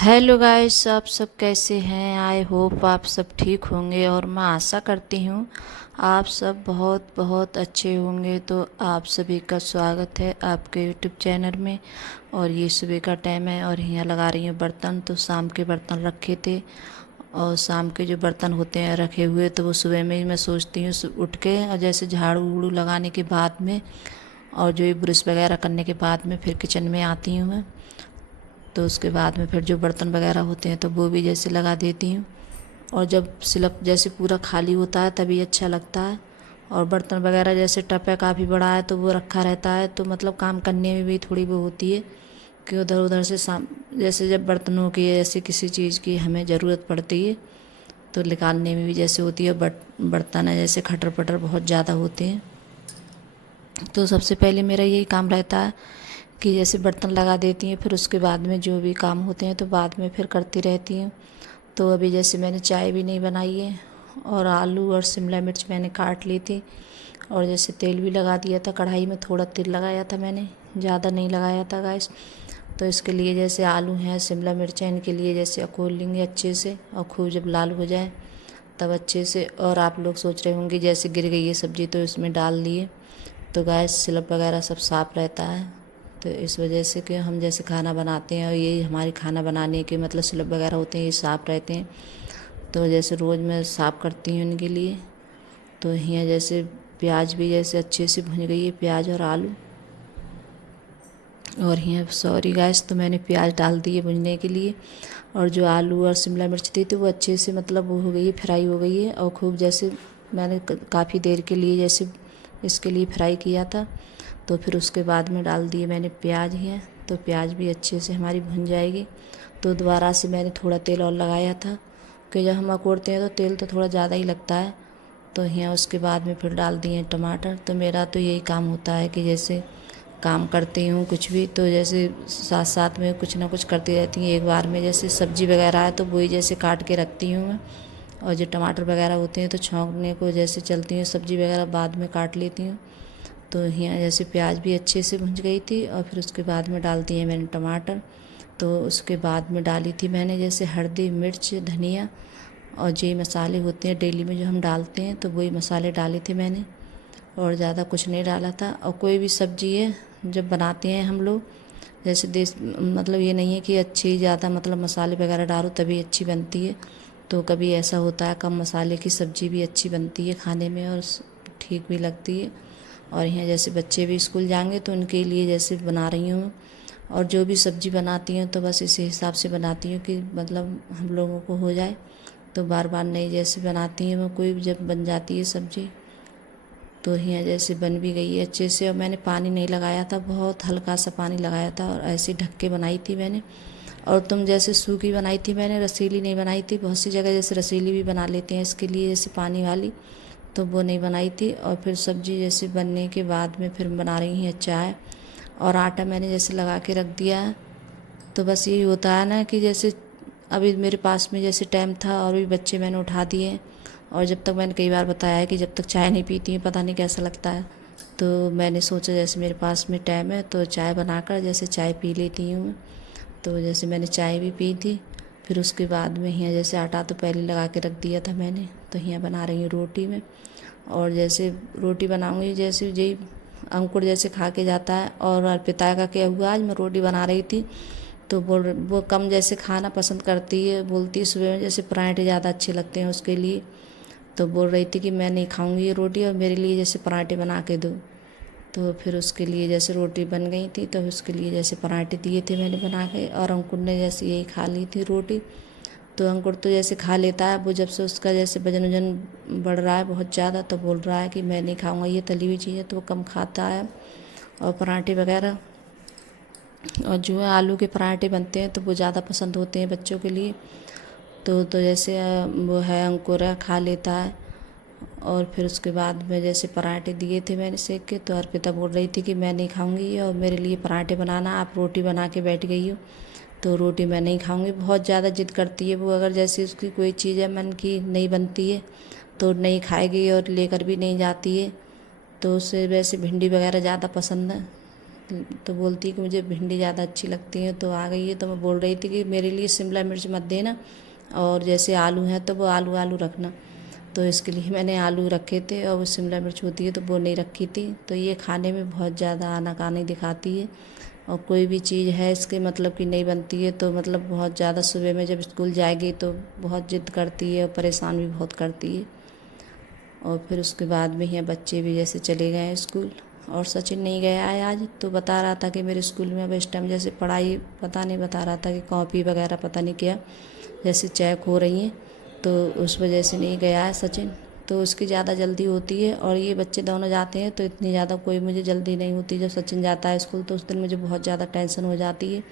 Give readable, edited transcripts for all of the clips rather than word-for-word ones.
Hello guys, आप सब कैसे हैं। आई होप आप सब ठीक होंगे और मैं आशा करती हूँ आप सब बहुत बहुत अच्छे होंगे। तो आप सभी का स्वागत है आपके यूट्यूब चैनल में। और ये सुबह का टाइम है और यहाँ लगा रही हूँ बर्तन। तो शाम के बर्तन रखे थे और शाम के जो बर्तन होते हैं रखे हुए तो वो सुबह में ही मैं सोचती हूँ उठ के और जैसे झाड़ू वूड़ू लगाने के बाद में और जो ये ब्रश वगैरह करने के बाद में फिर किचन में आती हूँ मैं। तो उसके बाद में फिर जो बर्तन वगैरह होते हैं तो वो भी जैसे लगा देती हूँ। और जब सिलप जैसे पूरा खाली होता है तभी अच्छा लगता है। और बर्तन वगैरह जैसे टप है काफ़ी बड़ा है तो वो रखा रहता है तो मतलब काम करने में भी थोड़ी वो होती है कि उधर उधर से जैसे जब बर्तनों की ऐसे किसी चीज़ की हमें ज़रूरत पड़ती है तो निकालने में भी जैसे होती है। बर्तन है जैसे खटर पटर बहुत ज़्यादा होते हैं तो सबसे पहले मेरा यही काम रहता है कि जैसे बर्तन लगा देती हैं फिर उसके बाद में जो भी काम होते हैं तो बाद में फिर करती रहती हूँ। तो अभी जैसे मैंने चाय भी नहीं बनाई है और आलू और शिमला मिर्च मैंने काट ली थी और जैसे तेल भी लगा दिया था कढ़ाई में। थोड़ा तेल लगाया था मैंने, ज़्यादा नहीं लगाया था गैस। तो इसके लिए जैसे आलू हैं शिमला मिर्च हैं इनके लिए जैसे अकोल लेंगे अच्छे से और खूब जब लाल हो जाए तब अच्छे से। और आप लोग सोच रहे होंगे जैसे गिर गई है सब्ज़ी तो इसमें डाल दिए तो गैस सिलप वगैरह सब साफ़ रहता है। तो इस वजह से कि हम जैसे खाना बनाते हैं और यही हमारे खाना बनाने के मतलब सिलप वगैरह होते हैं ये साफ़ रहते हैं। तो जैसे रोज़ मैं साफ़ करती हूँ इनके लिए। तो यहाँ जैसे प्याज भी जैसे अच्छे से भुन गई है प्याज और आलू। और यहाँ सॉरी गैस तो मैंने प्याज डाल दिए भुनने के लिए। और जो आलू और शिमला मिर्च थी तो वो अच्छे से मतलब वो हो गई है फ्राई हो गई है। और खूब जैसे मैंने काफ़ी देर के लिए जैसे इसके लिए फ्राई किया था। तो फिर उसके बाद में डाल दिए मैंने प्याज हैं तो प्याज भी अच्छे से हमारी भुन जाएगी। तो दोबारा से मैंने थोड़ा तेल और लगाया था कि जब हम अकोड़ते हैं तो तेल तो थोड़ा ज़्यादा ही लगता है। तो यहाँ उसके बाद में फिर डाल दिए टमाटर। तो मेरा तो यही काम होता है कि जैसे काम करती हूँ कुछ भी तो जैसे साथ साथ में कुछ ना कुछ करती रहती हूँ। एक बार में जैसे सब्ज़ी वगैरह है तो वही जैसे काट के रखती हूँ मैं। और जो टमाटर वगैरह होते हैं तो छौंकने को जैसे चलती हूँ सब्ज़ी वगैरह बाद में काट लेती हूँ। तो यहाँ जैसे प्याज भी अच्छे से भुन गई थी और फिर उसके बाद में डाल दिए मैंने टमाटर। तो उसके बाद में डाली थी मैंने जैसे हल्दी मिर्च धनिया और जो मसाले होते हैं डेली में जो हम डालते हैं तो वही मसाले डाले थे मैंने। और ज़्यादा कुछ नहीं डाला था। और कोई भी सब्ज़ी है जब बनाते हैं हम लोग जैसे देश मतलब ये नहीं है कि अच्छी ज़्यादा मतलब मसाले वगैरह डालो तभी अच्छी बनती है। तो कभी ऐसा होता है कम मसाले की सब्ज़ी भी अच्छी बनती है खाने में और ठीक भी लगती है। और यहाँ जैसे बच्चे भी स्कूल जाएंगे तो उनके लिए जैसे बना रही हूँ। और जो भी सब्ज़ी बनाती हूँ तो बस इसी हिसाब से बनाती हूँ कि मतलब हम लोगों को हो जाए। तो बार बार नहीं जैसे बनाती हूँ मैं कोई भी जब बन जाती है सब्ज़ी। तो यहाँ जैसे बन भी गई है अच्छे से। और मैंने पानी नहीं लगाया था, बहुत हल्का सा पानी लगाया था और ऐसे ढक के बनाई थी मैंने। और तुम जैसे सूखी बनाई थी मैंने, रसीली नहीं बनाई थी। बहुत सी जगह जैसे रसीली भी बना लेते हैं इसके लिए जैसे पानी वाली, तो वो नहीं बनाई थी। और फिर सब्ज़ी जैसे बनने के बाद में फिर बना रही हैं चाय। और आटा मैंने जैसे लगा के रख दिया है। तो बस यही होता है ना कि जैसे अभी मेरे पास में जैसे टाइम था और भी बच्चे मैंने उठा दिए। और जब तक मैंने कई बार बताया है कि जब तक चाय नहीं पीती हूँ पता नहीं कैसा लगता है। तो मैंने सोचा जैसे मेरे पास में टाइम है तो चाय बनाकर जैसे चाय पी लेती हूँ मैं। तो जैसे मैंने चाय भी पी थी। फिर उसके बाद में यहाँ जैसे आटा तो पहले लगा के रख दिया था मैंने। तो यहाँ बना रही हूँ रोटी में। और जैसे रोटी बनाऊँगी जैसे यही अंकुर जैसे खा के जाता है। और अर्पिता का क्या हुआ, आज मैं रोटी बना रही थी तो वो कम जैसे खाना पसंद करती है। बोलती है सुबह में जैसे पराठे ज़्यादा अच्छे लगते हैं उसके लिए। तो बोल रही थी कि मैं नहीं खाऊंगी ये रोटी और मेरे लिए जैसे पराठे बना के दो। तो फिर उसके लिए जैसे रोटी बन गई थी तो उसके लिए जैसे पराठे दिए थे मैंने बना के। और अंकुर ने जैसे यही खा ली थी रोटी। तो अंकुर तो जैसे खा लेता है, वो जब से उसका जैसे वजन वजन बढ़ रहा है बहुत ज़्यादा तो बोल रहा है कि मैं नहीं खाऊंगा ये तली हुई चीज़ें, तो वो कम खाता है। और पराठे वगैरह और जो है आलू के पराठे बनते हैं तो वो ज़्यादा पसंद होते हैं बच्चों के लिए। तो जैसे वो है अंकुर है खा लेता है। और फिर उसके बाद में जैसे पराठे दिए थे मैंने सेक के तो अर्पिता बोल रही थी कि मैं नहीं खाऊंगी और मेरे लिए पराठे बनाना, आप रोटी बना के बैठ गई हो। तो रोटी मैं नहीं खाऊंगी, बहुत ज़्यादा जिद करती है वो। अगर जैसे उसकी कोई चीज़ है मन की नहीं बनती है तो नहीं खाएगी और लेकर भी नहीं जाती है। तो उसे वैसे भिंडी वगैरह ज़्यादा पसंद है तो बोलती है कि मुझे भिंडी ज़्यादा अच्छी लगती है, तो आ गई है। तो मैं बोल रही थी कि मेरे लिए शिमला मिर्च मत देना, और जैसे आलू हैं तो वो आलू आलू रखना। तो इसके लिए मैंने आलू रखे थे, और वो शिमला मिर्च होती है तो वो नहीं रखी थी। तो ये खाने में बहुत ज़्यादा आनाकानी दिखाती है, और कोई भी चीज़ है इसके मतलब कि नहीं बनती है तो मतलब बहुत ज़्यादा सुबह में जब स्कूल जाएगी तो बहुत ज़िद करती है और परेशान भी बहुत करती है। और फिर उसके बाद में यहाँ बच्चे भी जैसे चले गए हैं स्कूल, और सचिन नहीं गया है आज। तो बता रहा था कि मेरे स्कूल में अब इस टाइम जैसे पढ़ाई पता नहीं, बता रहा था कि कॉपी वगैरह पता नहीं क्या जैसे चेक हो रही हैं, तो उस वजह से नहीं गया है सचिन। तो उसकी ज़्यादा जल्दी होती है, और ये बच्चे दोनों जाते हैं तो इतनी ज़्यादा कोई मुझे जल्दी नहीं होती। जब सचिन जाता है स्कूल तो उस दिन मुझे बहुत ज़्यादा टेंशन हो जाती है,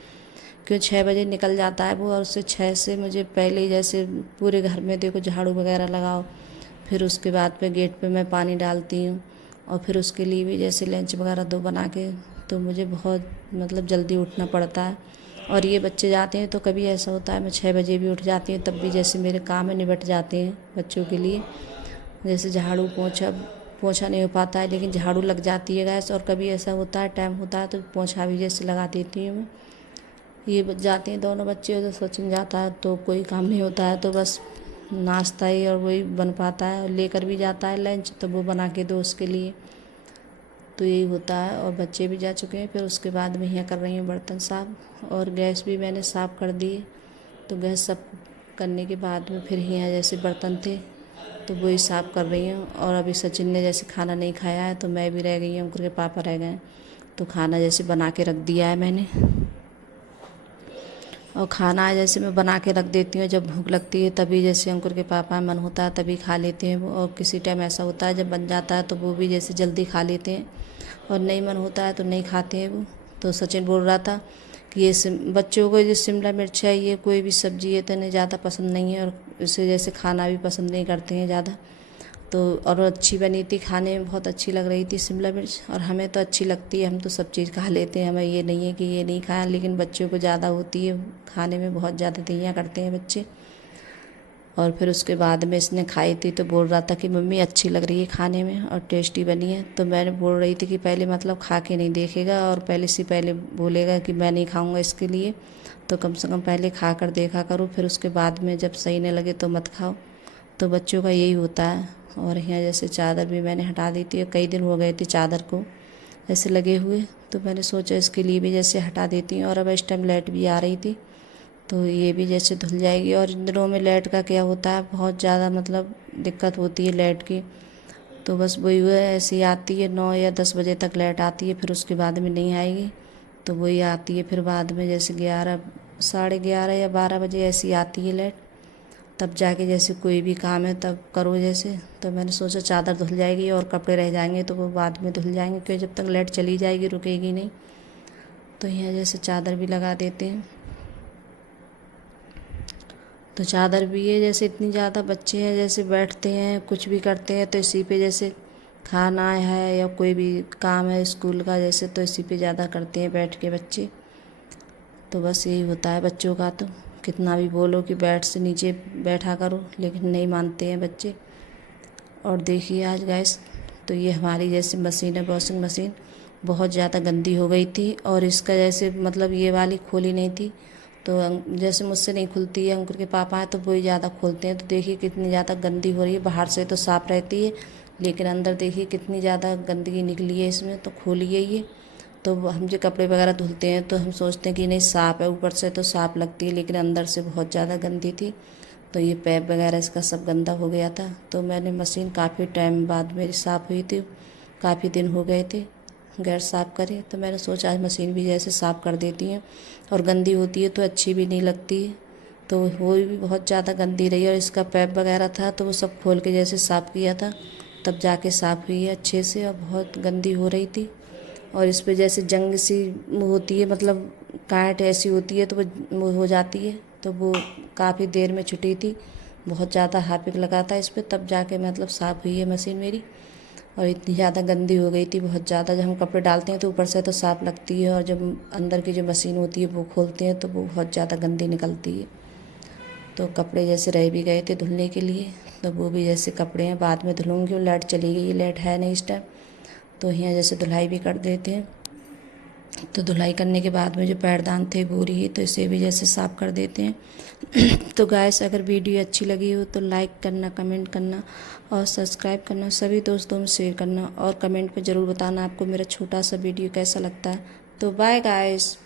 क्यों 6 बजे निकल जाता है वो, और उससे 6 से मुझे पहले ही जैसे पूरे घर में देखो झाड़ू वगैरह लगाओ, फिर उसके बाद पे गेट पे मैं पानी डालती हूँ, और फिर उसके लिए भी जैसे लंच वगैरह दो बना के, तो मुझे बहुत मतलब जल्दी उठना पड़ता है। और ये बच्चे जाते हैं तो कभी ऐसा होता है मैं 6 बजे भी उठ जाती हूँ, तब भी जैसे मेरे काम निबट जाते हैं बच्चों के लिए। जैसे झाड़ू पोंछा पोंछा नहीं हो पाता है, लेकिन झाड़ू लग जाती है गैस। और कभी ऐसा होता है टाइम होता है तो पोंछा भी जैसे लगा देती हूँ मैं। ये जाते हैं दोनों बच्चे, तो सचिन जाता है तो कोई काम नहीं होता है, तो बस नाश्ता ही और वही बन पाता है। और लेकर भी जाता है लंच, तो वो बना के दो उसके लिए, तो यही होता है। और बच्चे भी जा चुके हैं, फिर उसके बाद में यहाँ कर रही हूँ बर्तन साफ, और गैस भी मैंने साफ़ कर दिए। तो गैस सब करने के बाद में फिर यहाँ जैसे बर्तन थे तो वही साफ़ कर रही हूँ। और अभी सचिन ने जैसे खाना नहीं खाया है तो मैं भी रह गई हूँ, उनके पापा रह गए, तो खाना जैसे बना के रख दिया है मैंने। और खाना जैसे मैं बना के रख देती हूँ, जब भूख लगती है तभी जैसे अंकुर के पापा मन होता है तभी खा लेते हैं वो, और किसी टाइम ऐसा होता है जब बन जाता है तो वो भी जैसे जल्दी खा लेते हैं, और नहीं मन होता है तो नहीं खाते हैं वो। तो सचिन बोल रहा था कि ये बच्चों को जो शिमला मिर्च है ये कोई भी सब्ज़ी है तो इन्हें ज़्यादा पसंद नहीं है, और इसे जैसे खाना भी पसंद नहीं करते हैं ज़्यादा। तो और अच्छी बनी थी, खाने में बहुत अच्छी लग रही थी शिमला मिर्च, और हमें तो अच्छी लगती है, हम तो सब चीज़ खा लेते हैं, हमें ये नहीं है कि ये नहीं खाया। लेकिन बच्चों को ज़्यादा होती है खाने में, बहुत ज़्यादा दहिया करते हैं बच्चे। और फिर उसके बाद में इसने खाई थी तो बोल रहा था कि मम्मी अच्छी लग रही है खाने में और टेस्टी बनी है। तो मैंने बोल रही थी कि पहले मतलब खा के नहीं देखेगा, और पहले से पहले बोलेगा कि मैं नहीं खाऊंगा इसके लिए, तो कम से कम पहले खा कर देखा करो, फिर उसके बाद में जब सही नहीं लगे तो मत खाओ। तो बच्चों का यही होता है। और यहाँ जैसे चादर भी मैंने हटा दी थी, कई दिन हो गए थे चादर को ऐसे लगे हुए, तो मैंने सोचा इसके लिए भी जैसे हटा देती हूँ। और अब इस टाइम लाइट भी आ रही थी तो ये भी जैसे धुल जाएगी। और इन दिनों में लाइट का क्या होता है, बहुत ज़्यादा मतलब दिक्कत होती है लाइट की। तो बस वही हुआ ऐसे ही आती है, 9 या 10 बजे तक लाइट आती है, फिर उसके बाद में नहीं आएगी। तो वही आती है फिर बाद में जैसे 11, साढ़े 11 या 12 बजे ऐसी आती है लाइट, तब जाके जैसे कोई भी काम है तब करो जैसे। तो मैंने सोचा चादर धुल जाएगी और कपड़े रह जाएंगे तो वो बाद में धुल जाएंगे, क्योंकि जब तक लाइट चली जाएगी रुकेगी नहीं। तो यहाँ जैसे चादर भी लगा देते हैं। तो चादर भी है जैसे इतनी ज़्यादा बच्चे हैं जैसे बैठते हैं कुछ भी करते हैं तो इसी पे जैसे खाना है या कोई भी काम है स्कूल का जैसे, तो इसी पे ज़्यादा करते हैं बैठ के बच्चे। तो बस यही होता है बच्चों का, तो कितना भी बोलो कि बैठ से नीचे बैठा करो लेकिन नहीं मानते हैं बच्चे। और देखिए आज गैस, तो ये हमारी जैसे मशीन है वॉशिंग मशीन, बहुत ज़्यादा गंदी हो गई थी, और इसका जैसे मतलब ये वाली खोली नहीं थी, तो जैसे मुझसे नहीं खुलती है, अंकुर के पापा हैं तो वही ज़्यादा खोलते हैं। तो देखिए कितनी ज़्यादा गंदी हो रही है, बाहर से तो साफ़ रहती है लेकिन अंदर देखिए कितनी ज़्यादा गंदगी निकली है इसमें। तो खोलिए ये, तो हम जो कपड़े वगैरह धुलते हैं तो हम सोचते हैं कि नहीं साफ़ है, ऊपर से तो साफ़ लगती है लेकिन अंदर से बहुत ज़्यादा गंदी थी। तो ये पैप वगैरह इसका सब गंदा हो गया था। तो मैंने मशीन काफ़ी टाइम बाद मेरी साफ़ हुई थी, काफ़ी दिन हो गए थे गैर साफ़ करे, तो मैंने सोचा आज मशीन भी जैसे साफ़ कर देती हैं। और गंदी होती है तो अच्छी भी नहीं लगती है, तो वो भी बहुत ज़्यादा गंदी रही। और इसका पैप वगैरह था तो वो सब खोल के जैसे साफ़ किया था तब जाके साफ़ हुई है अच्छे से, और बहुत गंदी हो रही थी। और इस पे जैसे जंग सी होती है, मतलब कांट ऐसी होती है तो वो हो जाती है, तो वो काफ़ी देर में छुटी थी, बहुत ज़्यादा हार्पिक लगा था इस पर, तब जाके मतलब साफ़ हुई है मशीन मेरी। और इतनी ज़्यादा गंदी हो गई थी बहुत ज़्यादा, जब हम कपड़े डालते हैं तो ऊपर से तो साफ़ लगती है, और जब अंदर की जो मशीन होती है वो खोलते हैं तो वो बहुत ज़्यादा गंदी निकलती है। तो कपड़े जैसे रह भी गए थे धुलने के लिए, तो वो भी जैसे कपड़े हैं बाद में धुलूँगी। और लाइट चली गई, लाइट है नहीं इस टाइम, तो यहाँ जैसे धुलाई भी कर देते हैं। तो धुलाई करने के बाद में जो पैरदान थे बोरी तो इसे भी जैसे साफ़ कर देते हैं। तो गाइस अगर वीडियो अच्छी लगी हो तो लाइक करना, कमेंट करना और सब्सक्राइब करना, सभी दोस्तों में शेयर करना और कमेंट में ज़रूर बताना आपको मेरा छोटा सा वीडियो कैसा लगता है। तो बाय गाइस।